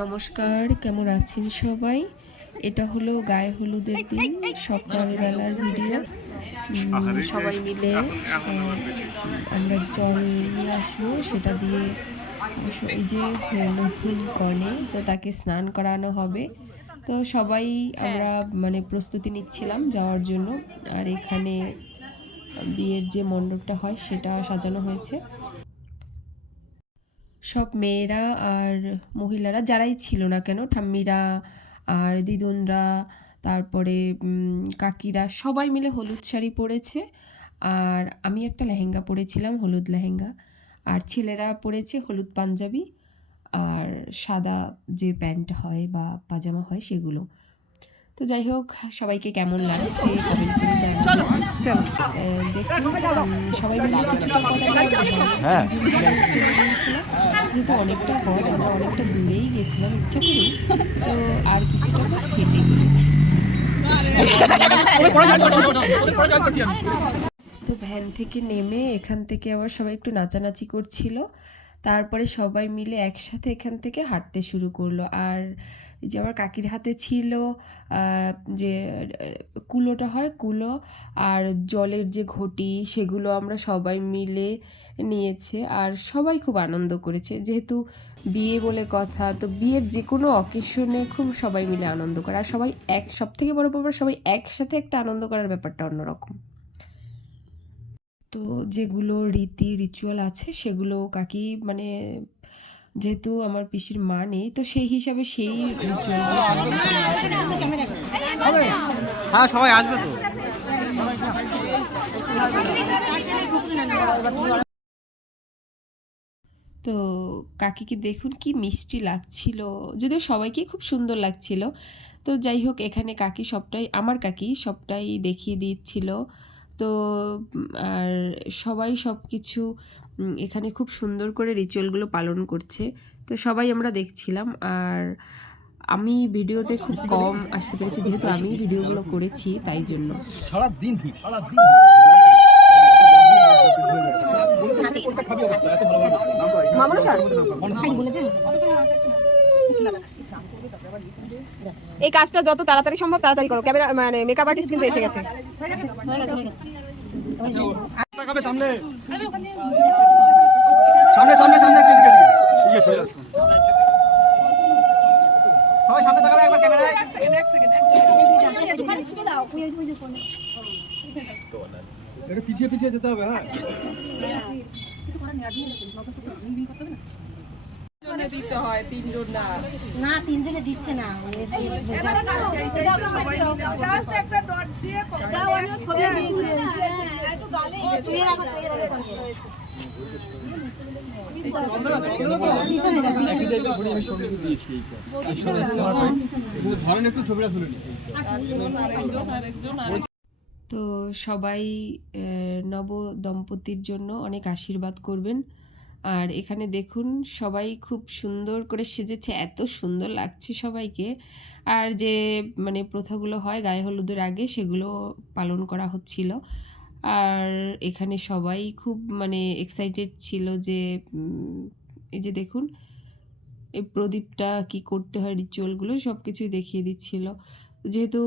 নমস্কার, কেমন আছেন সবাই? এটা হলো গায়ে হলুদের দিন সকালবেলার ভিডিও। সবাই মিলে আমরা জল নিয়ে আসবো, সেটা দিয়ে এই যে নতুন কনে তো তাকে স্নান করানো হবে। তো সবাই আমরা মানে প্রস্তুতি নিচ্ছিলাম যাওয়ার জন্য। আর এখানে বিয়ের যে মণ্ডপটা হয় সেটা সাজানো হয়েছে। সব মেয়েরা আর মহিলারা যারাই ছিল না কেন, ঠাম্মিরা আর দিদুনরা, তারপরে কাকিরা সবাই মিলে হলুদ শাড়ি পরেছে। আর আমি একটা লেহেঙ্গা পরেছিলাম, হলুদ লেহেঙ্গা। আর ছেলেরা পরেছে হলুদ পাঞ্জাবি আর সাদা যে প্যান্ট হয় বা পাজামা হয় সেগুলো। তো যাই হোক, সবাইকে কেমন লাগছে কমেন্ট করে জানাবেন। দেখুন সবাই মিলে কিছুটা পথ চলে গিয়েছিলাম, যেহেতু অনেকটা পথ আমরা অনেকটা দূরেই গেছিলাম ইচ্ছা করি, তো আর কিছুটা পথ হেঁটে গিয়েছি। তো ভ্যান থেকে নেমে এখান থেকে আবার সবাই একটু নাচানাচি করছিল। তারপরে সবাই মিলে একসাথে এখান থেকে হাঁটতে শুরু করলো। আর যে আমার কাকির হাতে ছিল যে কুলোটা হয়, কুলো আর জলের যে ঘটি, সেগুলো আমরা সবাই মিলে নিয়েছে। আর সবাই খুব আনন্দ করেছে, যেহেতু বিয়ে বলে কথা, তো বিয়ের যে কোনো অকেশনে খুব সবাই মিলে আনন্দ করে। আর সবাই সব থেকে বড় ব্যাপার, সবাই একসাথে একটা আনন্দ করার ব্যাপারটা অন্যরকম। তো যেগুলো রিচুয়াল আছে সেগুলো কাকি মানে যেহেতু আমার পিসির মা নেই, তো সেই হিসাবে সেই হ্যাঁ সবাই আসবে তো। তো কাকিকে দেখুন কি মিষ্টি লাগছিল, যদিও সবাইকে খুব সুন্দর লাগছিল। তো যাই হোক, এখানে কাকি সবটাই, আমার কাকি সবটাই দেখিয়ে দিচ্ছিল। তো আর সবাই সব কিছু এখানে খুব সুন্দর করে রিচুয়ালগুলো পালন করছে, তো সবাই আমরা দেখছিলাম। আর আমি ভিডিওতে খুব কম আসতে পেরেছি, যেহেতু আমি ভিডিওগুলো করেছি তাই জন্য। সারাদিন এই কাজটা যত তাড়াতাড়ি সম্ভব তাড়াতাড়ি করো। ক্যামেরা মানে মেকআপ আর্টিস্ট কিন্তু এসে গেছে। সামনে সামনে সামনে সামনে সবাই সামনে তাকাবে একবার ক্যামেরায়। একটু পিছিয়ে পিছিয়ে যেতে হবে। হ্যাঁ দিতে হয় তিনজন না, তিনজনে দিচ্ছে না। ধরেন একটু ছবিটা তুলে নিই। তো সবাই নব দম্পতির জন্য অনেক আশীর্বাদ করবেন। আর এখানে দেখুন সবাই খুব সুন্দর করে সেজেছে, এত সুন্দর লাগছে সবাইকে। আর যে মানে প্রথাগুলো হয় গায়ে হলুদের আগে, সেগুলো পালন করা হচ্ছিল। আর এখানে সবাই খুব মানে এক্সাইটেড ছিল যে এই যে দেখুন এই প্রদীপটা কি করতে হয়, রিচুয়ালগুলো সব কিছুই দেখিয়ে দিচ্ছিল। যেহেতু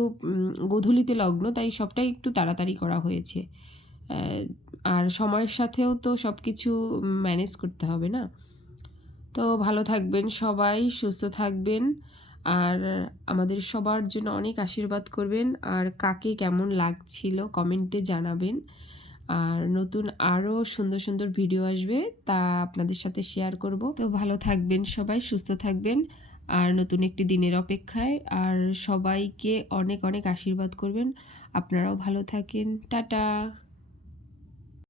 গোধূলিতে লগ্ন, তাই সবটাই একটু তাড়াতাড়ি করা হয়েছে। আর সময়ের সাথেও তো সব কিছু ম্যানেজ করতে হবে না। তো ভালো থাকবেন সবাই, সুস্থ থাকবেন, আর আমাদের সবার জন্য অনেক আশীর্বাদ করবেন। আর কাকে কেমন লাগছিল কমেন্টে জানাবেন। আর নতুন আরও সুন্দর সুন্দর ভিডিও আসবে, তা আপনাদের সাথে শেয়ার করব। তো ভালো থাকবেন সবাই, সুস্থ থাকবেন, আর নতুন একটি দিনের অপেক্ষায়। আর সবাইকে অনেক অনেক আশীর্বাদ করবেন। আপনারাও ভালো থাকেন। টাটা।